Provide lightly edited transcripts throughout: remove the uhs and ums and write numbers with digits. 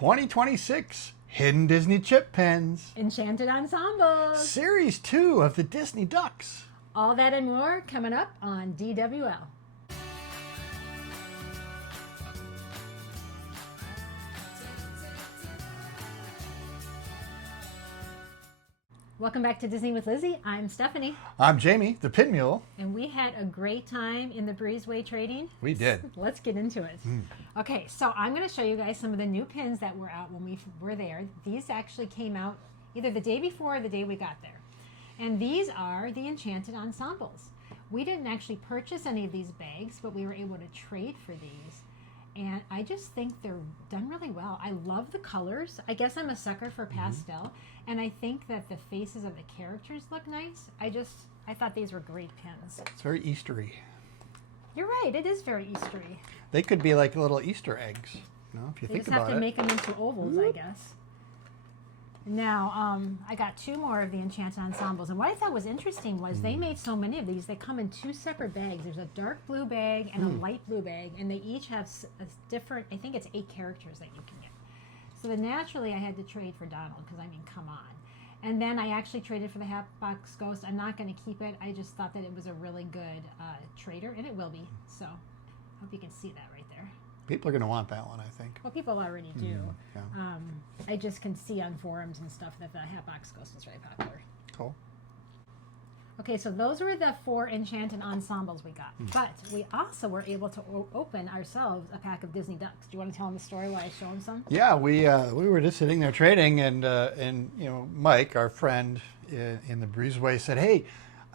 2026 Hidden Disney Chip Pins. Enchanted ensembles. Series 2 of the Disney Ducks. All that and more coming up on DWL. Welcome back to Disney with Lizzie. I'm Stephanie. I'm Jamie, the Pin Mule. And we had a great time in the Breezeway trading. We did. Let's get into it. Okay, so I'm going to show you guys some of the new pins that were out when we were there. These actually came out either the day before or the day we got there. And these are the Enchanted ensembles. We didn't actually purchase any of these bags, but we were able to trade for these. And I just think they're done really well. I love the colors. I guess I'm a sucker for pastel. And I think that the faces of the characters look nice. I thought these were great pins. It's very Eastery. You're right, it is very Eastery. They could be like little Easter eggs, you know, if you think about it. They just have to make them into ovals, I guess. Now, I got two more of the Enchanted ensembles, and what I thought was interesting was they made so many of these. They come in two separate bags. There's a dark blue bag and a light blue bag, and they each have a different, I think it's 8 characters that you can get. So then naturally I had to trade for Donald, because I mean, come on. And then I actually traded for the Hatbox Ghost. I'm not going to keep it. I just thought that it was a really good trader, and it will be. So I hope you can see that right there. People are going to want that one, I think. Well, people already do. Yeah. I just can see on forums and stuff that the Hatbox Ghost is very popular. Cool. Okay, so those were the 4 Enchanted ensembles we got. But we also were able to open ourselves a pack of Disney Ducks. Do you want to tell them the story while I show them some? Yeah, we were just sitting there trading, and you know, Mike, our friend in the Breezeway, said, "Hey,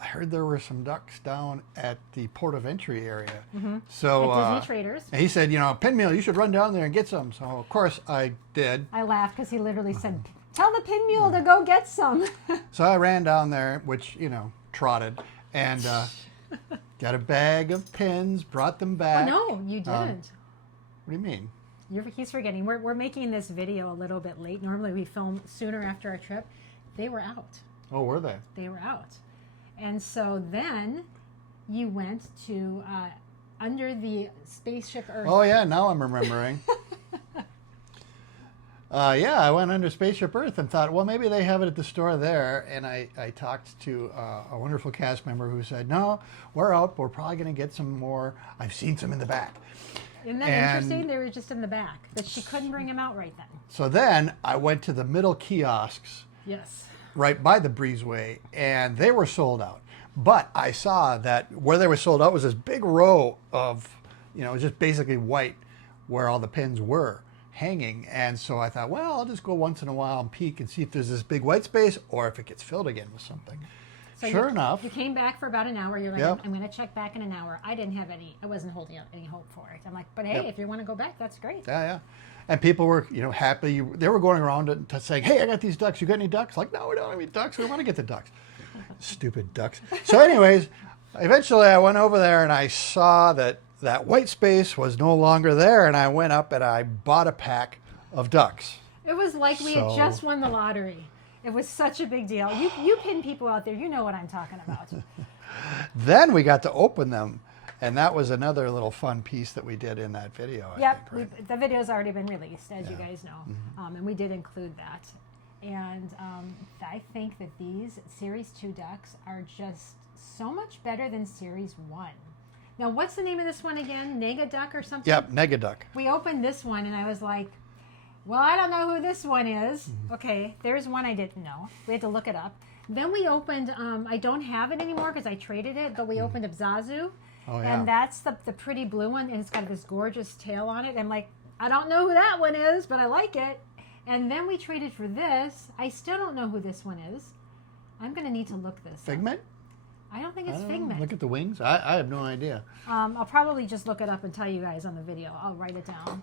I heard there were some ducks down at the port of entry area." So At Disney Traders. he said, "You know, Pinmeal, you should run down there and get some." So of course I did. I laughed because he literally said, "Tell the Pin Mule to go get some." So I ran down there, which, you know, trotted, and got a bag of pins, brought them back. Oh, no, you didn't. What do you mean? He's forgetting. We're making this video a little bit late. Normally we film sooner after our trip. They were out. Oh, were they? They were out. And so then you went to under the spaceship Earth. Oh yeah, now I'm remembering. Yeah, I went under Spaceship Earth and thought, well, maybe they have it at the store there. And I talked to a wonderful cast member who said, no, we're out. We're probably going to get some more. I've seen some in the back. Isn't that interesting? They were just in the back, but she couldn't bring them out right then. So then I went to the middle kiosks. Yes. Right by the Breezeway, and they were sold out. But I saw that where they were sold out was this big row of, you know, just basically white where all the pins were hanging. And so I thought, well, I'll just go once in a while and peek and see if there's this big white space or if it gets filled again with something. So sure enough. You came back for about an hour. You're like, yep. I'm going to check back in an hour. I wasn't holding out any hope for it. I'm like, but hey, if you want to go back, that's great. Yeah, yeah. And people were, you know, happy. They were going around and saying, hey, I got these ducks. You got any ducks? Like, no, we don't have any ducks. We want to get the ducks. Stupid ducks. So anyways, eventually I went over there and I saw that that white space was no longer there. And I went up and I bought a pack of ducks. It was like we had just won the lottery. It was such a big deal. You pin people out there, you know what I'm talking about. Then we got to open them. And that was another little fun piece that we did in that video. Yep, the video's already been released, as you guys know. And we did include that. And I think that these Series 2 ducks are just so much better than Series 1. Now, what's the name of this one again? Nega Duck or something? Yep, Nega Duck. We opened this one, and I was like, well, I don't know who this one is. Okay, there's one I didn't know. We had to look it up. Then we opened, I don't have it anymore because I traded it, but we opened up Zazu. Oh, yeah. And that's the pretty blue one, and it's got this gorgeous tail on it. I'm like, I don't know who that one is, but I like it. And then we traded for this. I still don't know who this one is. I'm going to need to look this Figment? up. I don't think it's Figment. Look at the wings. I have no idea. I'll probably just look it up and tell you guys on the video. I'll write it down.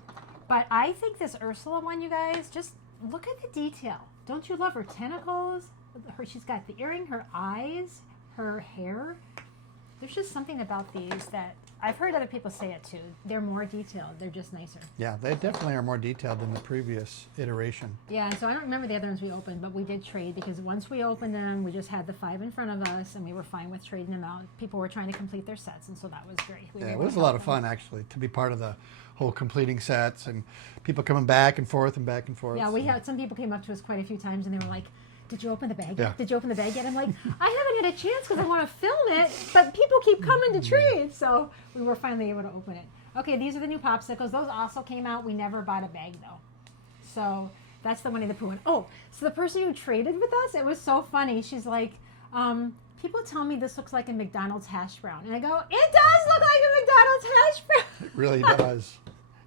But I think this Ursula one, you guys, just look at the detail. Don't you love her tentacles? She's got the earring, her eyes, her hair. There's just something about these that I've heard other people say it too. They're more detailed. They're just nicer. Yeah, they definitely are more detailed than the previous iteration. Yeah, and so I don't remember the other ones we opened, but we did trade because once we opened them, we just had the 5 in front of us, and we were fine with trading them out. People were trying to complete their sets, and so that was great. Yeah, it was a lot of fun, actually, to be part of the whole completing sets and people coming back and forth and back and forth. Yeah, we had some people came up to us quite a few times and they were like, "Did you open the bag yet? Yeah. Did you open the bag yet?" I'm like, "I haven't had a chance because I want to film it, but people keep coming to trade." So we were finally able to open it. Okay, these are the new popsicles. Those also came out. We never bought a bag though. So that's the Winnie the Pooh one. Oh, so the person who traded with us, it was so funny. She's like, "People tell me this looks like a McDonald's hash brown," and I go, "It does look like a McDonald's hash brown." It really does.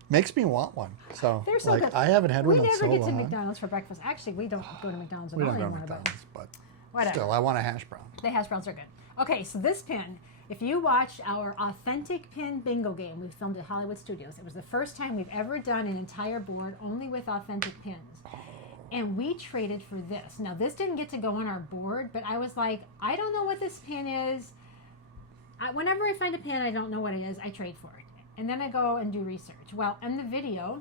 Makes me want one. So, They're so like, good. I haven't had one in so long. We never get to McDonald's for breakfast. Actually, we don't go to McDonald's at We all don't go to anymore. McDonald's, but whatever. still, I want a hash brown. The hash browns are good. Okay, so this pin, if you watched our authentic pin bingo game, we filmed at Hollywood Studios. It was the first time we've ever done an entire board only with authentic pins. And we traded for this. Now, this didn't get to go on our board, but I was like, I don't know what this pin is. Whenever I find a pin, I don't know what it is, I trade for it. And then I go and do research. Well, in the video,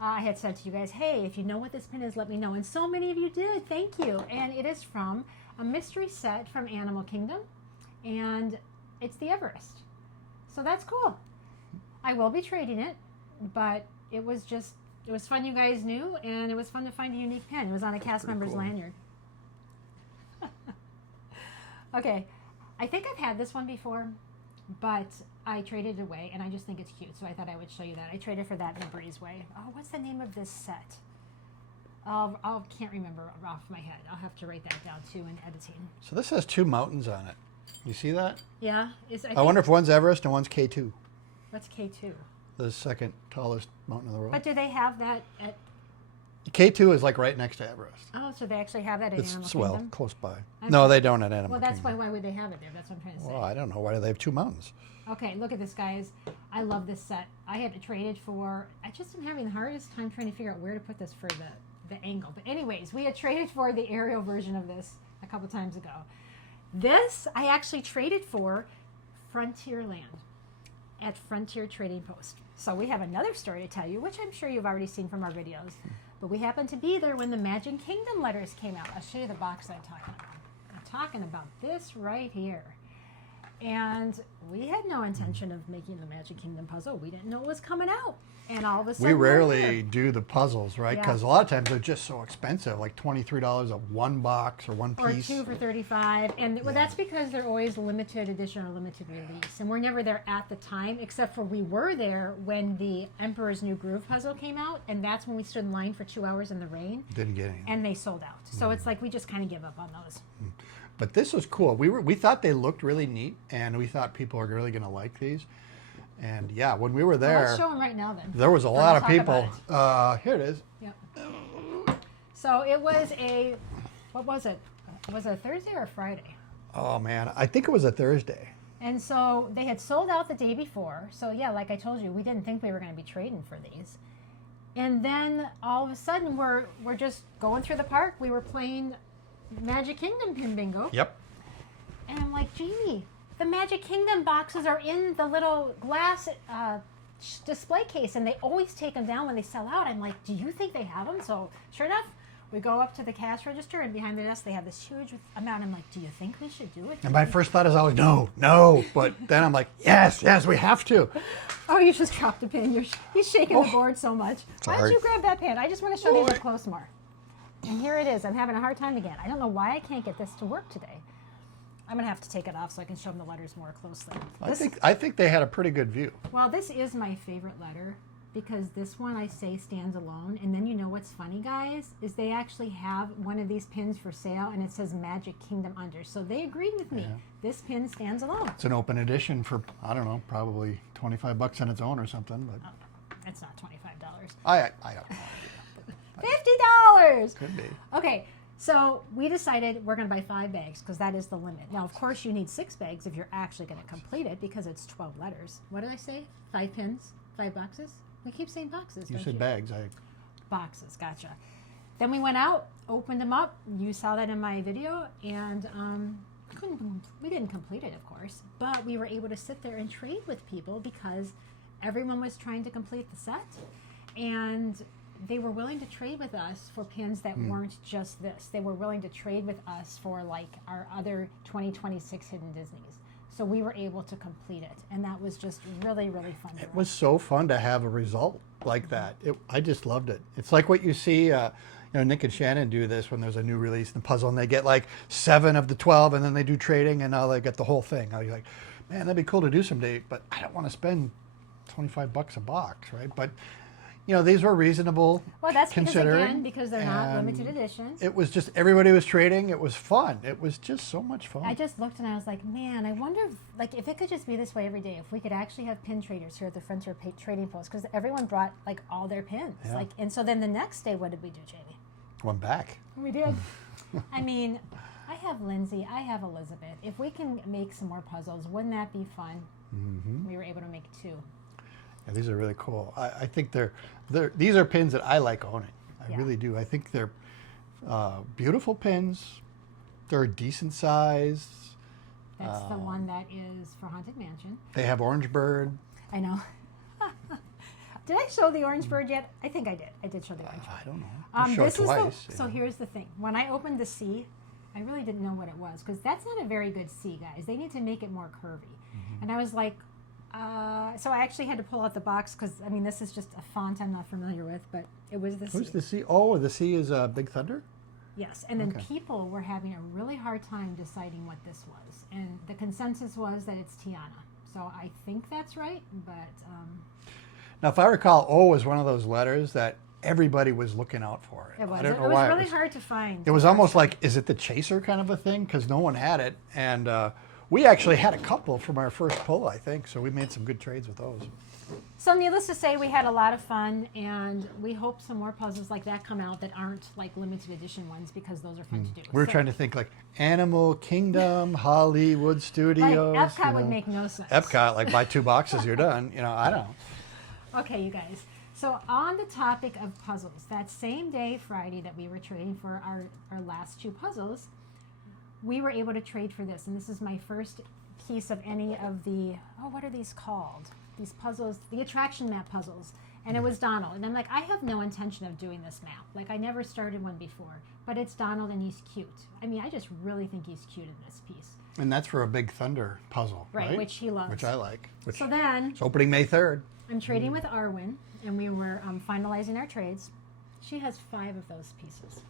I had said to you guys, hey, if you know what this pin is, let me know. And so many of you did. Thank you. And it is from a mystery set from Animal Kingdom. And it's the Everest. So that's cool. I will be trading it, but it was fun you guys knew, and it was fun to find a unique pin. It was on a cast member's lanyard. Okay, I think I've had this one before, but I traded it away, and I just think it's cute, so I thought I would show you that. I traded for that in the Breezeway. Oh, what's the name of this set? I can't remember off my head. I'll have to write that down, too, in editing. So this has 2 mountains on it. You see that? Yeah. I wonder if one's Everest and one's K2. What's K2? The second tallest mountain in the world. But do they have that at... K2 is like right next to Everest. Oh, so they actually have that at Animal It's, Kingdom? well, close by. Okay. No, they don't at Animal Well, that's Kingdom. why would they have it there? That's what I'm trying to say. Well, I don't know. Why do they have 2 mountains? Okay, look at this, guys. I love this set. I had traded for... I just am having the hardest time trying to figure out where to put this for the angle. But anyways, we had traded for the aerial version of this a couple times ago. This, I actually traded for Frontierland at Frontier Trading Post. So we have another story to tell you, which I'm sure you've already seen from our videos. But we happened to be there when the Magic Kingdom letters came out. I'll show you the box I'm talking about. I'm talking about this right here. And we had no intention of making the Magic Kingdom puzzle. We didn't know it was coming out. And all of a sudden, We rarely do the puzzles, right? Yeah. Because a lot of times they're just so expensive, like $23 of one box or one or piece. 2 for $35, and well, that's because they're always limited edition or limited release, and we're never there at the time, except for we were there when the Emperor's New Groove puzzle came out, and that's when we stood in line for 2 hours in the rain, Didn't get any. and they sold out. So it's like we just kind of give up on those. But this was cool. We thought they looked really neat, and we thought people are really going to like these. And yeah, when we were Well, there, let's show them right now then. there was a We're lot of gonna talk people. about Here it is. Yep. So it was what was it? Was it a Thursday or a Friday? Oh man, I think it was a Thursday. And so they had sold out the day before. So yeah, like I told you, we didn't think we were going to be trading for these. And then all of a sudden we're just going through the park. We were playing Magic Kingdom Pin Bingo. Yep. And I'm like, Jamie, the Magic Kingdom boxes are in the little glass display case, and they always take them down when they sell out. I'm like, do you think they have them? So sure enough, we go up to the cash register, and behind the desk they have this huge amount. I'm like, do you think we should do it? And my first thought is always no. But then I'm like, yes, we have to. Oh, you just dropped the pin. He's shaking the board so much. Why don't Sorry. you grab that pin? I just want to show these up close more. And here it is. I'm having a hard time again. I don't know why I can't get this to work today. I'm going to have to take it off so I can show them the letters more closely. I think they had a pretty good view. Well, this is my favorite letter because this one I say stands alone. And then you know what's funny, guys, is they actually have one of these pins for sale, and it says Magic Kingdom under. So they agreed with me. Yeah. This pin stands alone. It's an open edition for, I don't know, probably $25 on its own or something. But It's not $25. I don't know. $50! Could be. Okay, so we decided we're going to buy 5 bags because that is the limit. Now, of course, you need 6 bags if you're actually going to complete it because it's 12 letters. What did I say? 5 pins? 5 boxes? We keep saying boxes. You don't said bags. Boxes, gotcha. Then we went out, opened them up. You saw that in my video, and we didn't complete it, of course, but we were able to sit there and trade with people because everyone was trying to complete the set, and they were willing to trade with us for pins that weren't just this. They were willing to trade with us for like our other 2026 Hidden Disneys. So we were able to complete it, and that was just really, really fun. It was so fun to have a result like that. I just loved it. It's like what you see, you know, Nick and Shannon do this when there's a new release in the puzzle, and they get like 7 of the 12, and then they do trading, and now they get the whole thing. You're like, man, that'd be cool to do someday, but I don't want to spend $25 a box, right? But you know, these were reasonable. Well, that's considering, because they're not limited editions. It was just everybody was trading. It was fun. It was just so much fun. I just looked and I was like, man, I wonder if it could just be this way every day. If we could actually have pin traders here at the Frontier trading post, because everyone brought like all their pins. Yeah. Like, and so then the next day, what did we do, Jamie? Went back. We did. I mean, I have Lindsay. I have Elizabeth. If we can make some more puzzles, wouldn't that be fun? Mm-hmm. We were able to make 2. Yeah, these are really cool. I think these are pins that I like owning. I really do. I think they're beautiful pins. They're a decent size. That's the one that is for Haunted Mansion. They have Orange Bird. I know. Did I show the Orange Bird yet? I think I did. I did show the Orange Bird. I don't know. You showed twice. So here's the thing. When I opened the C, I really didn't know what it was, because that's not a very good C, guys. They need to make it more curvy. Mm-hmm. And I was like, so I actually had to pull out the box, because, I mean, this is just a font I'm not familiar with, but it was the C. Who's the C? Oh, the C is Big Thunder? Yes, and then people were having a really hard time deciding what this was. And the consensus was that it's Tiana. So I think that's right, but... Now, if I recall, O was one of those letters that everybody was looking out for. It was. I don't know it was why. really hard to find. It was almost like, is it the chaser kind of a thing? Because no one had it. And we actually had a couple from our first pull, I think. So we made some good trades with those. So needless to say, we had a lot of fun, and we hope some more puzzles like that come out that aren't like limited edition ones, because those are fun to do. We were trying to think like Animal Kingdom, Hollywood Studios. Like EPCOT would make no sense. EPCOT, like buy 2 boxes, you're done. You know, I don't know. Okay, you guys. So on the topic of puzzles, that same day, Friday, that we were trading for our last 2 puzzles, we were able to trade for this. And this is my first piece of any of the, what are these called? These puzzles, the attraction map puzzles. And it was Donald. And I'm like, I have no intention of doing this map. Like, I never started one before. But it's Donald, and he's cute. I mean, I just really think he's cute in this piece. And that's for a Big Thunder puzzle, right? Which he loves. Which I like. So then... It's opening May 3rd. I'm trading with Arwen, and we were finalizing our trades. She has 5 of those pieces.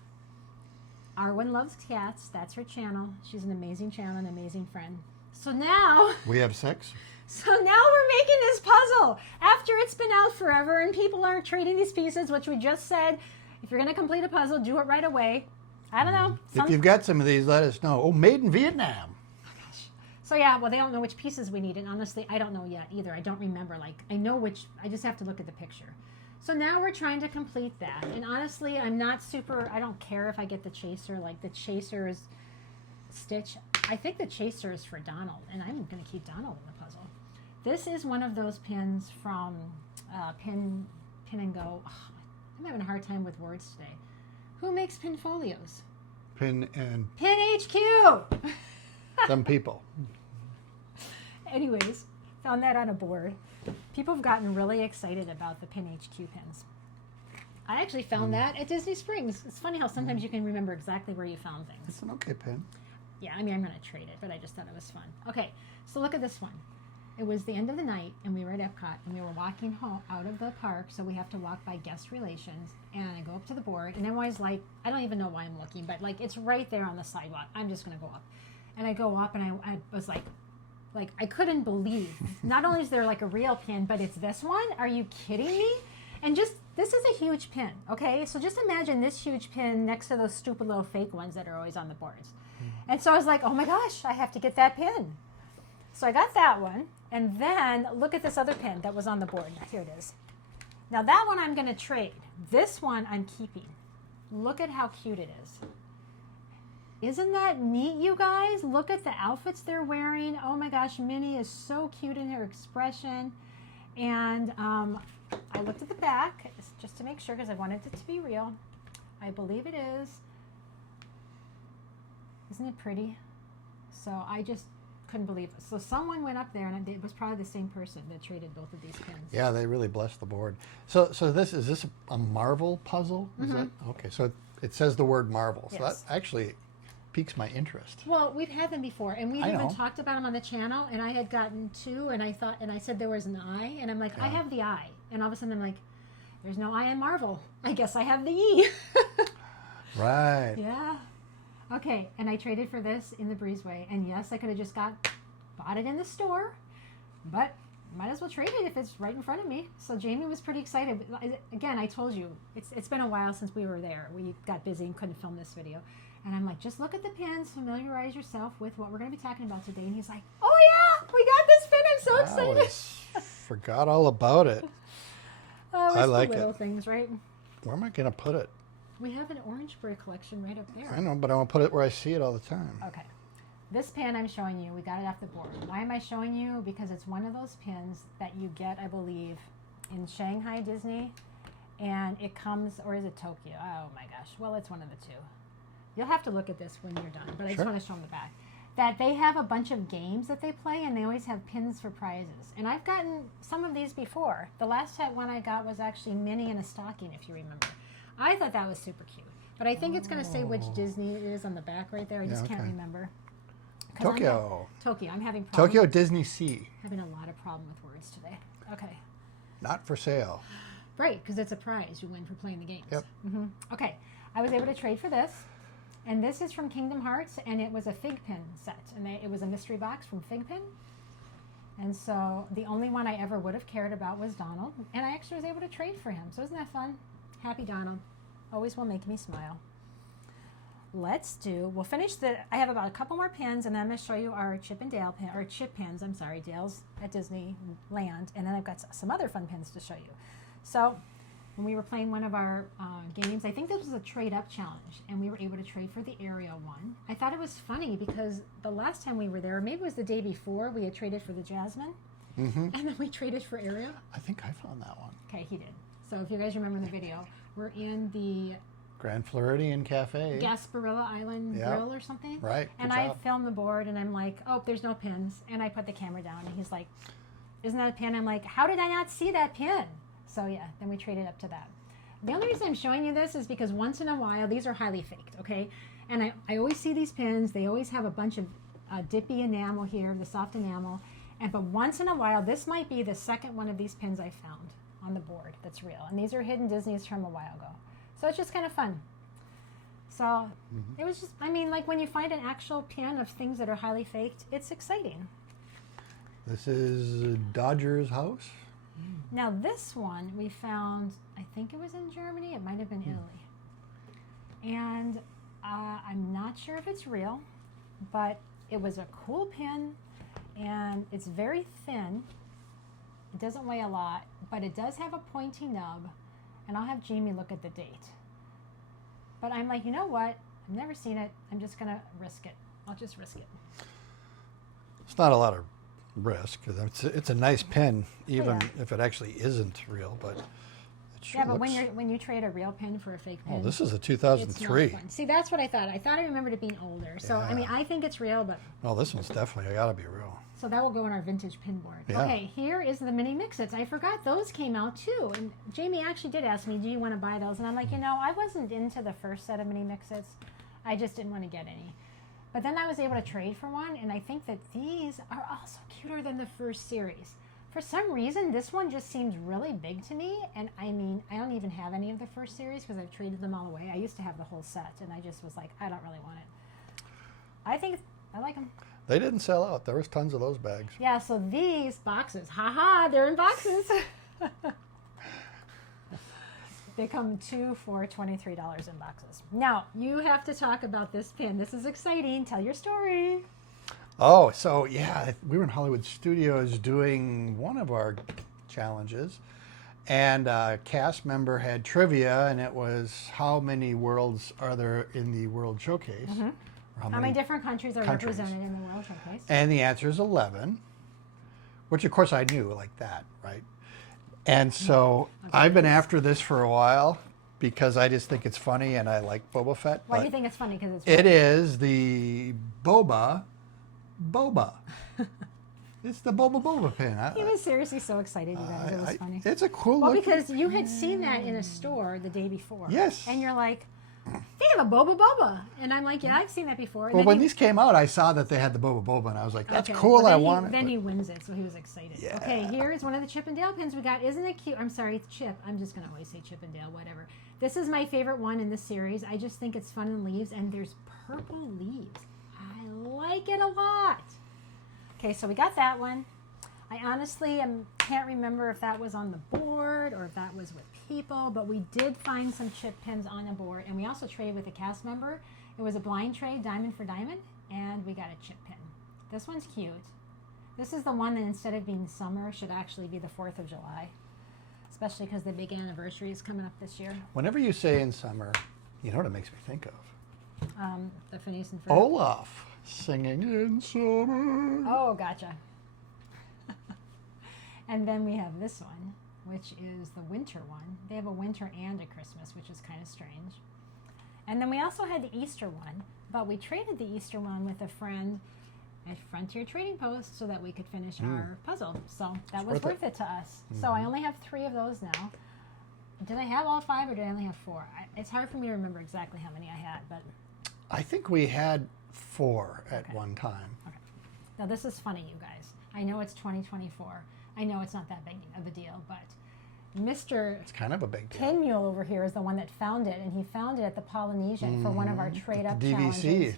Arwen loves cats. That's her channel. She's an amazing channel, an amazing friend. So now... We have 6. So now we're making this puzzle. After it's been out forever and people aren't trading these pieces, which we just said, if you're going to complete a puzzle, do it right away. I don't know. If you've got some of these, let us know. Oh, made in Vietnam. So yeah, well, they don't know which pieces we need, and honestly, I don't know yet either. I don't remember. Like, I know which, I just have to look at the picture. So now we're trying to complete that, and honestly, I'm not super, I don't care if I get the chaser. Like, the chaser is Stitch. I think the chaser is for Donald, and I'm going to keep Donald in the puzzle. This is one of those pins from Pin and Go. Oh, I'm having a hard time with words today. Who makes pin folios? Pin HQ! Some people. Anyways, found that on a board. People have gotten really excited about the Pin HQ pins. I actually found that at Disney Springs. It's funny how sometimes you can remember exactly where you found things. It's an okay pin. Yeah, I mean, I'm going to trade it, but I just thought it was fun. Okay, so look at this one. It was the end of the night, and we were at EPCOT, and we were walking home out of the park, so we have to walk by guest relations, and I go up to the board, and everyone's like, I don't even know why I'm looking, but like, it's right there on the sidewalk. I'm just going to go up. And I go up, and I was like, I couldn't believe. Not only is there like a real pin, but it's this one? Are you kidding me? And just, this is a huge pin, okay? So just imagine this huge pin next to those stupid little fake ones that are always on the boards. And so I was like, oh my gosh, I have to get that pin. So I got that one, and then look at this other pin that was on the board. Here it is. Now that one I'm going to trade. This one I'm keeping. Look at how cute it is. Isn't that neat, you guys? Look at the outfits they're wearing. Oh my gosh, Minnie is so cute in her expression. And I looked at the back just to make sure, because I wanted it to be real. I believe it is. Isn't it pretty? So I just couldn't believe it. So someone went up there, and it was probably the same person that traded both of these pins. Yeah, they really blessed the board. So this is this a Marvel puzzle? Is that okay? So it says the word Marvel. So Yes. that actually, piques my interest. Well, we've had them before, and we've I even know. talked about them on the channel. And I had gotten 2, and I said there was an eye, and I'm like, I have the eye, and all of a sudden I'm like, there's no I in Marvel. I guess I have the E. Right. Yeah. Okay, and I traded for this in the Breezeway, and yes, I could have just bought it in the store, but might as well trade it if it's right in front of me. So Jamie was pretty excited. Again, I told you, it's been a while since we were there. We got busy and couldn't film this video. And I'm like, just look at the pins, familiarize yourself with what we're going to be talking about today. And he's like, oh yeah, we got this pin. I'm so excited. Forgot all about it. Oh, I like the little it. things, right? Where am I going to put it? We have an orange bird collection right up there. I know, but I want to put it where I see it all the time. Okay. This pin I'm showing you, we got it off the board. Why am I showing you? Because it's one of those pins that you get, I believe, in Shanghai Disney. And it comes, or is it Tokyo? Oh my gosh. Well, it's one of the two. You'll have to look at this when you're done, but I just want to show them the back. That they have a bunch of games that they play, and they always have pins for prizes. And I've gotten some of these before. The last one I got was actually Minnie in a stocking, if you remember. I thought that was super cute. But I think it's going to say which Disney it is on the back right there. I just can't remember. Tokyo. Tokyo. I'm having problems. Tokyo Disney Sea. Having a lot of problem with words today. Okay. Not for sale. Right, because it's a prize you win for playing the games. Yep. Okay. I was able to trade for this. And this is from Kingdom Hearts, and it was a Fig Pin set. And it was a mystery box from Fig Pin. And so the only one I ever would have cared about was Donald. And I actually was able to trade for him. So isn't that fun? Happy Donald. Always will make me smile. We'll finish I have about a couple more pins, and then I'm going to show you our Chip and Dale pin, or Chip pins, I'm sorry, Dale's at Disneyland. And then I've got some other fun pins to show you. So when we were playing one of our games, I think this was a trade-up challenge, and we were able to trade for the Ariel one. I thought it was funny because the last time we were there, maybe it was the day before, we had traded for the Jasmine, and then we traded for Ariel. I think I found that one. Okay, he did. So if you guys remember the video, we're in the Grand Floridian Cafe. Gasparilla Island Grill or something. Right. And I filmed the board, and I'm like, oh, there's no pins. And I put the camera down, and he's like, isn't that a pin? I'm like, how did I not see that pin? So yeah, then we traded up to that. The only reason I'm showing you this is because once in a while, these are highly faked, okay? And I always see these pins. They always have a bunch of dippy enamel here, the soft enamel. But once in a while, this might be the second one of these pins I found on the board that's real. And these are hidden Disneys from a while ago. So it's just kind of fun. So it was just, I mean, like when you find an actual pin of things that are highly faked, it's exciting. This is Dodger's house. Now this one we found, I think it was in Germany, it might have been Italy. And I'm not sure if it's real, but it was a cool pin, and it's very thin. It doesn't weigh a lot, but it does have a pointy nub, and I'll have Jamie look at the date. But I'm like, you know what? I've never seen it. I'm just going to risk it. I'll just risk it. It's not a lot of risk. It's a nice pin, even Yeah. if it actually isn't real, but it sure Yeah, but looks... when you trade a real pin for a fake pin, Oh, this is a it's 2003. not fun. See, that's what I thought. I thought I remembered it being older. So, I mean, I think it's real, but... Oh, this one's definitely got to be real. So that will go on our vintage pin board. Yeah. Okay, here is the mini mix-its. I forgot those came out too. And Jamie actually did ask me, do you want to buy those? And I'm like, you know, I wasn't into the first set of mini mix-its. I just didn't want to get any. But then I was able to trade for one, and I think that these are also cuter than the first series. For some reason, this one just seems really big to me. And I mean, I don't even have any of the first series because I've traded them all away. I used to have the whole set, and I just was like, I don't really want it. I like them. They didn't sell out. There was tons of those bags. Yeah, so these boxes, haha, they're in boxes. They come 2 for $23 in boxes. Now, you have to talk about this pin. This is exciting. Tell your story. Oh, so yeah, we were in Hollywood Studios doing one of our challenges, and a cast member had trivia, and it was how many worlds are there in the World Showcase? Or How many different countries are represented in the World Showcase? And the answer is 11, which of course I knew like that, right? And so I've been after this for a while because I just think it's funny and I like Boba Fett. Why do you think it's funny? Because it is the Boba. It's the Boba pin. He was seriously so excited, you guys. It was funny. It's a cool Well, look. because you had seen that in a store the day before. Yes. And you're like, they have a Boba Boba. And I'm like, yeah, I've seen that before. And Well, then when these came out, I saw that they had the Boba Boba, and I was like, that's cool, well, I then want it. Then but- he wins it, so he was excited. Yeah. Okay, here's one of the Chip and Dale pins we got. Isn't it cute? I'm sorry, it's Chip. I'm just going to always say Chip and Dale, whatever. This is my favorite one in this series. I just think it's fun in leaves, and there's purple leaves. I like it a lot. Okay, so we got that one. I honestly can't remember if that was on the board or if that was with people, but we did find some chip pins on the board, and we also traded with a cast member. It was a blind trade, diamond for diamond, and we got a chip pin. This one's cute. This is the one that instead of being summer should actually be the 4th of July, especially because the big anniversary is coming up this year. Whenever you say in summer, you know what it makes me think of? The Phineas and Ferb. Olaf singing in summer. Oh, gotcha. And then we have this one, which is the winter one. They have a winter and a Christmas, which is kind of strange. And then we also had the Easter one, but we traded the Easter one with a friend at Frontier Trading Post so that we could finish our puzzle. So that was worth it to us. So I only have 3 of those now. Did I have all 5 or did I only have 4? It's hard for me to remember exactly how many I had, but I think we had 4 at one time. okay. Now this is funny, you guys. I know it's 2024. I know it's not that big of a deal, but Mr. It's kind of a big deal. Tin Mule over here is the one that found it, and he found it at the Polynesian for one of our trade-up DVC. challenges. He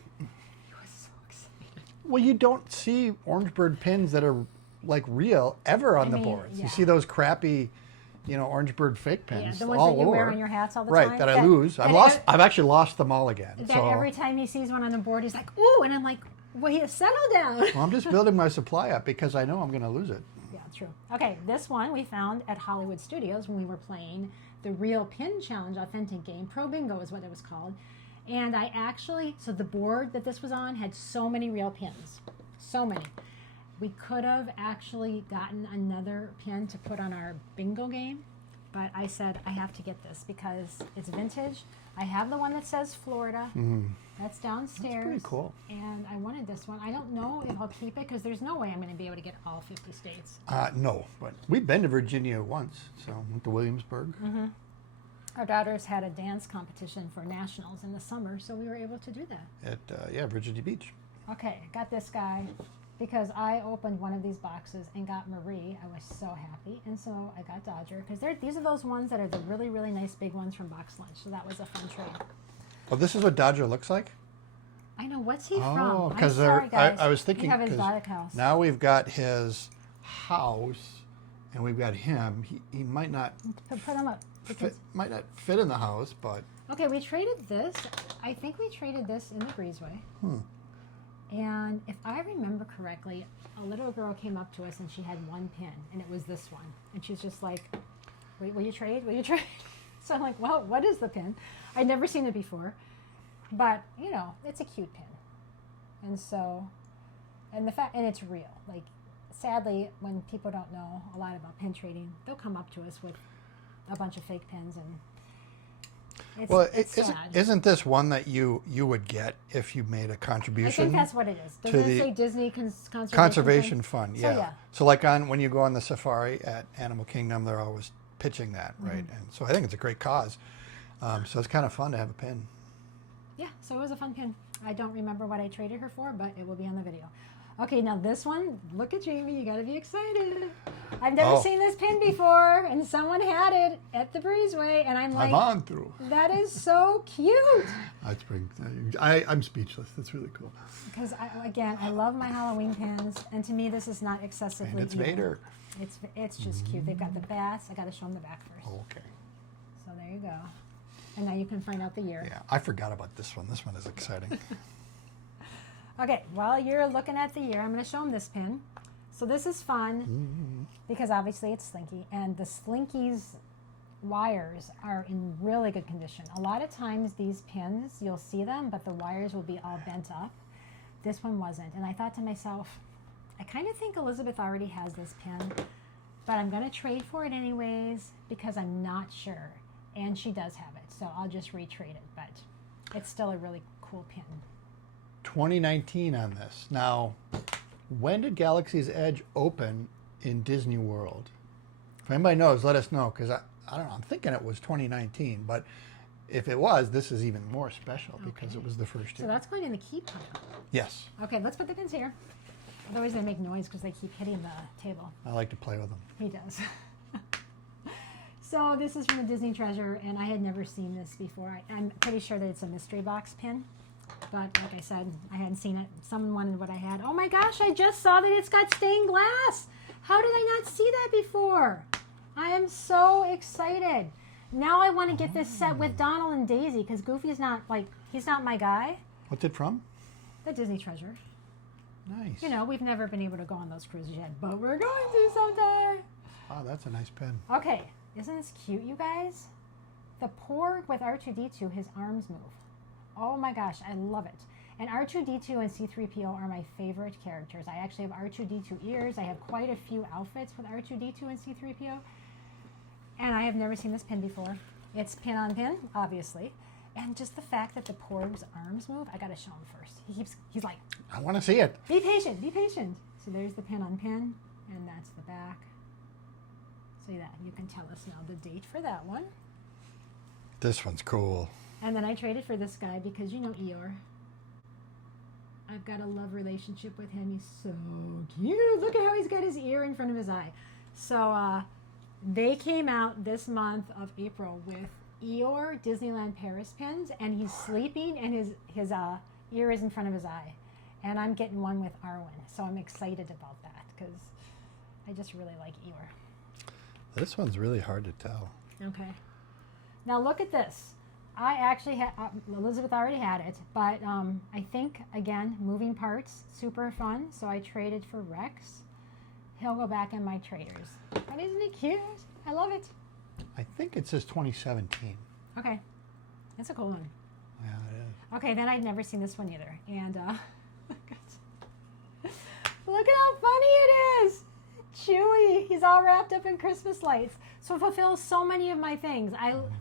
was so excited. Well, you don't see orange bird pins that are like real ever on the mean, boards. yeah. You see those crappy, orange bird fake Yeah, pins the ones all that you over. wear on your hats all the right, time. that I lose. I've actually lost them all again. That so every time he sees one on the board, he's like, "Ooh!" And I'm like, "Wait, settle down." well, I'm just building my supply up because I know I'm going to lose it. Yeah, true. Okay, this one we found at Hollywood Studios when we were playing the Real Pin Challenge Authentic Game. Pro Bingo is what it was called. And so the board that this was on had so many real pins. So many. We could have actually gotten another pin to put on our bingo game, but I said I have to get this because it's vintage. I have the one that says Florida. That's downstairs. That's pretty cool. And I wanted this one. I don't know if I'll keep it because there's no way I'm going to be able to get all 50 states. No, but we've been to Virginia once, so went to Williamsburg. Our daughters had a dance competition for nationals in the summer, so we were able to do that. At Virginia Beach. Okay, got this guy because I opened one of these boxes and got Marie. I was so happy, and so I got Dodger because these are those ones that are the really, really nice big ones from Box Lunch. So that was a fun trade. Oh, this is what Dodger looks like? I know. What's he Oh, from? I'm because sorry, guys. I was thinking we have his 'cause exotic house. now we've got his house and we've got him. He might not Put him up. might not fit in the house, but Okay, we traded this. I think we traded this in the Breezeway. And if I remember correctly, a little girl came up to us and she had one pin, and it was this one. And she's just like, "Wait, will you trade? Will you trade?" So I'm like, "Well, what is the pin?" I'd never seen it before, but it's a cute pin. And so, and it's real. Like, sadly, when people don't know a lot about pin trading, they'll come up to us with a bunch of fake pins, and it's sad. Isn't this one that you would get if you made a I contribution? think that's what it is. to Doesn't it the say Disney Conservation Fund? So, Yeah. yeah. So like when you go on the safari at Animal Kingdom, they're always pitching that, right? And so I think it's a great cause. So it's kind of fun to have a pin. Yeah, so it was a fun pin. I don't remember what I traded her for, but it will be on the video. Okay, now this one, look at Jamie, you gotta be excited. I've never seen this pin before, and someone had it at the Breezeway, and I'm like, I'm on through. that is so cute. I'm speechless. That's really cool. Because, I love my Halloween pins, and to me, this is not excessively And it's evil. Vader. It's just cute. They've got the bats. I gotta show them the back first. Okay. So there you go. And now you can find out the year. Yeah, I forgot about this one. This one is exciting. Okay, while you're looking at the year, I'm going to show them this pin. So this is fun because obviously it's slinky, and the slinky's wires are in really good condition. A lot of times these pins, you'll see them, but the wires will be all bent up. This one wasn't, and I thought to myself, I kind of think Elizabeth already has this pin, but I'm going to trade for it anyways because I'm not sure, and she does have it, so I'll just retrade it, but it's still a really cool pin. 2019 on this. Now, when did Galaxy's Edge open in Disney World? If anybody knows, let us know, because I don't know. I'm thinking it was 2019, but if it was, this is even more special because it was the first So year. that's going in the keep pile. Yes. Okay, let's put the pins here. Otherwise they make noise because they keep hitting the table. I like to play with them. He does. So this is from the Disney Treasure, and I had never seen this before. I'm pretty sure that it's a mystery box pin, but like I said, I hadn't seen it. Someone wanted what I had. Oh my gosh, I just saw that it's got stained glass. How did I not see that before? I am so excited. Now I want to get this set with Donald and Daisy because Goofy's not, like, he's not my guy. What's it from? The Disney Treasure. Nice. You know, we've never been able to go on those cruises yet, but we're going to someday. Oh, that's a nice pen. Okay, isn't this cute, you guys? The Porg with R2-D2, his arms move. Oh my gosh, I love it. And R2-D2 and C-3PO are my favorite characters. I actually have R2-D2 ears. I have quite a few outfits with R2-D2 and C-3PO. And I have never seen this pin before. It's pin on pin, obviously. And just the fact that the Porg's arms move, I gotta show him first. He's like, I want to see it. be patient, be patient. So there's the pin on pin, and that's the back. So that you can tell us now the date for that one. This one's cool. And then I traded for this guy because you know Eeyore. I've got a love relationship with him. He's so cute. Look at how he's got his ear in front of his eye. So they came out this month of April with Eeyore Disneyland Paris pins, and he's sleeping, and his ear is in front of his eye. And I'm getting one with Arwen, so I'm excited about that because I just really like Eeyore. This one's really hard to tell. Okay. Now look at this. I actually had, Elizabeth already had it, but I think, again, moving parts, super fun. So I traded for Rex. He'll go back in my traders. But isn't it cute? I love it. I think it says 2017. Okay. It's a cool one. Yeah, it is. Okay, then I'd never seen this one either. And look at how funny it is. Chewie, he's all wrapped up in Christmas lights. So it fulfills so many of my things.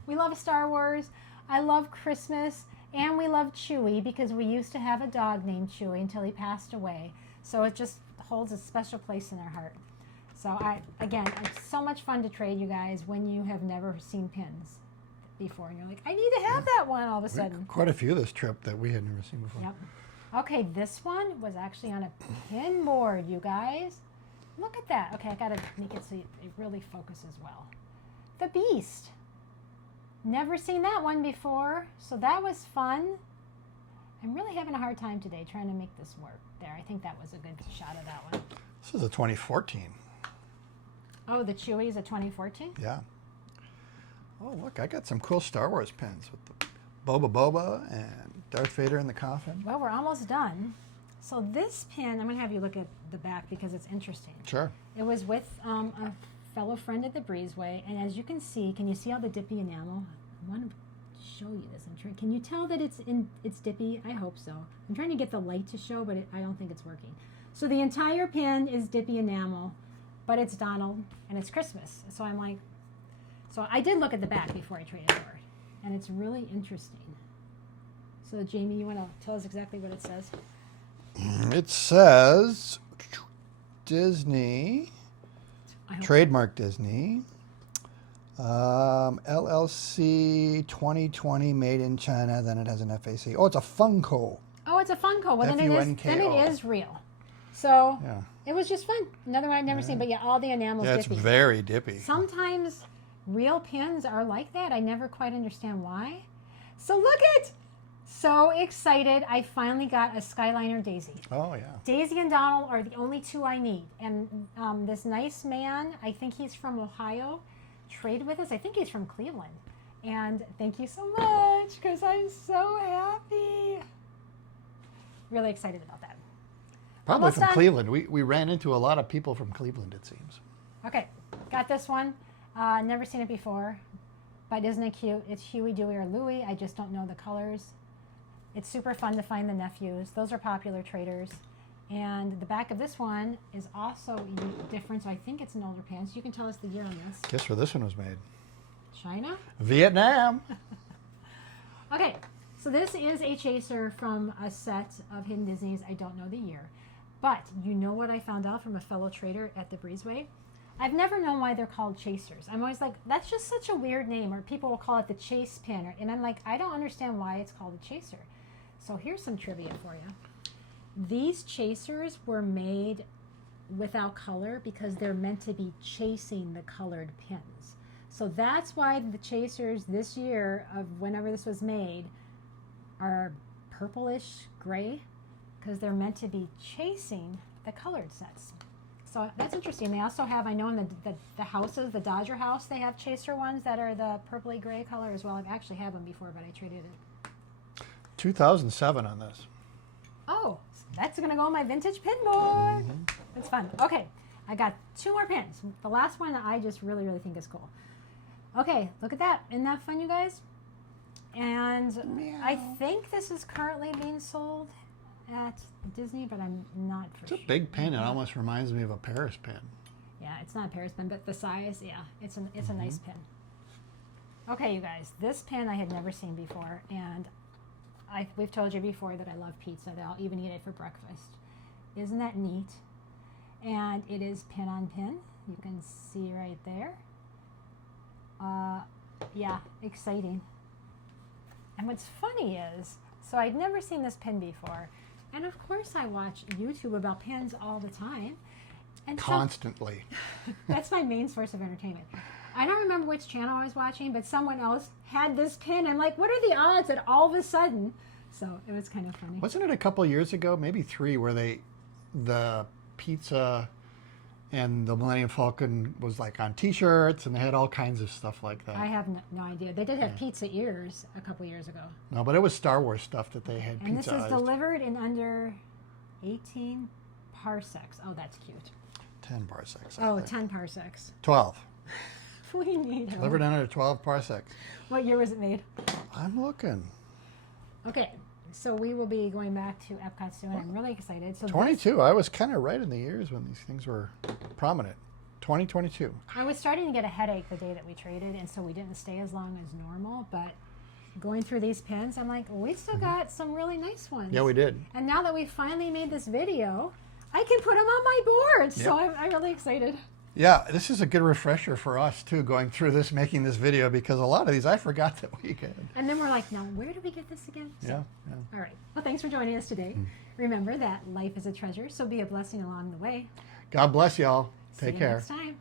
We love Star Wars, I love Christmas, and we love Chewie because we used to have a dog named Chewie until he passed away. So it just holds a special place in our heart. So again, it's so much fun to trade, you guys, when you have never seen pins before. And you're like, I need to have that one all of a sudden. Quite a few this trip that we had never seen before. Yep. Okay, this one was actually on a pin board, you guys. Look at that. Okay, I gotta make it so it really focuses well. The Beast. Never seen that one before, so that was fun. I'm really having a hard time today trying to make this work. There, I think that was a good shot of that one. This is a 2014. Oh, the Chewie's a 2014? Yeah. Oh, look, I got some cool Star Wars pins with the Boba and Darth Vader in the coffin. Well, we're almost done. So this pin, I'm going to have you look at the back because it's interesting. Sure. It was with a fellow friend at the Breezeway, and as you can see all the dippy enamel? I want to show you this. Can you tell that it's dippy? I hope so. I'm trying to get the light to show, but I don't think it's working. So the entire pin is dippy enamel, but it's Donald, and it's Christmas. So I'm like, so I did look at the back before I traded for it, and it's really interesting. So Jamie, you want to tell us exactly what it says? It says Disney, trademark Disney, LLC 2020 made in China. Then it has an FAC. Oh, it's a Funko. Oh, it's a Funko. Well, then F-U-N-K-O. it is real. So Yeah. it was just fun. Another one I've never seen, but yeah, all the enamels Yeah, it's dippy. very dippy. Sometimes real pins are like that. I never quite understand why. So look at, so excited. I finally got a Skyliner Daisy. Oh, yeah. Daisy and Donald are the only two I need. And this nice man, I think he's from Ohio, traded with us. I think he's from Cleveland. And thank you so much because I'm so happy. Really excited about that. Probably Almost from done. Cleveland. We ran into a lot of people from Cleveland, it seems. Okay, got this one. Never seen it before, but isn't it cute? It's Huey, Dewey, or Louie. I just don't know the colors. It's super fun to find the nephews. Those are popular traders. And the back of this one is also different, so I think it's an older pin. So you can tell us the year on this. Guess where this one was made? China? Vietnam. Okay, so this is a chaser from a set of Hidden Disneys. I don't know the year. But you know what I found out from a fellow trader at the Breezeway? I've never known why they're called chasers. I'm always like, that's just such a weird name, or people will call it the chase pin, and I'm like, I don't understand why it's called a chaser. So here's some trivia for you. These chasers were made without color because they're meant to be chasing the colored pins. So that's why the chasers this year, of whenever this was made, are purplish gray, because they're meant to be chasing the colored sets. So that's interesting. They also have, I know in the houses, the Dodger house, they have chaser ones that are the purpley gray color as well. I've actually had one before, but I traded it. 2007 on this. Oh, so that's going to go on my vintage pin board. It's fun. Okay, I got 2 more pins. The last one I just really, really think is cool. Okay, look at that. Isn't that fun, you guys? And I think this is currently being sold at Disney, but I'm not for sure. It's a big pin. It almost reminds me of a Paris pin. Yeah, it's not a Paris pin, but the size, yeah, it's a nice pin. Okay, you guys, this pin I had never seen before, and we've told you before that I love pizza, that I'll even eat it for breakfast. Isn't that neat? And it is pin on pin. You can see right there. Yeah, exciting. And what's funny is, so I'd never seen this pin before, and of course I watch YouTube about pins all the time. And Constantly. that's my main source of entertainment. I don't remember which channel I was watching, but someone else had this pin. I'm like, what are the odds that all of a sudden? So it was kind of funny. Wasn't it a couple years ago, maybe 3, where the pizza and the Millennium Falcon was like on T-shirts, and they had all kinds of stuff like that. I have no idea. They did have pizza ears a couple years ago. No, but it was Star Wars stuff that they had And this pizza. is delivered in under 18 parsecs. Oh, that's cute. 10 parsecs. Oh, 10 parsecs. 12. We need Delivered in under 12 parsecs. What year was it made? I'm looking. Okay, so we will be going back to EPCOT soon. I'm really excited. So 22. I was kind of right in the years when these things were prominent. 2022. I was starting to get a headache the day that we traded, and so we didn't stay as long as normal. But going through these pins, I'm like, we still got some really nice ones. Yeah, we did. And now that we finally made this video, I can put them on my board. So I'm really excited. Yeah, this is a good refresher for us, too, going through this, making this video, because a lot of these I forgot that we could. And then we're like, now, where do we get this again? So, Yeah. All right. Well, thanks for joining us today. Remember that life is a treasure, so be a blessing along the way. God bless y'all. Take See you care. next time.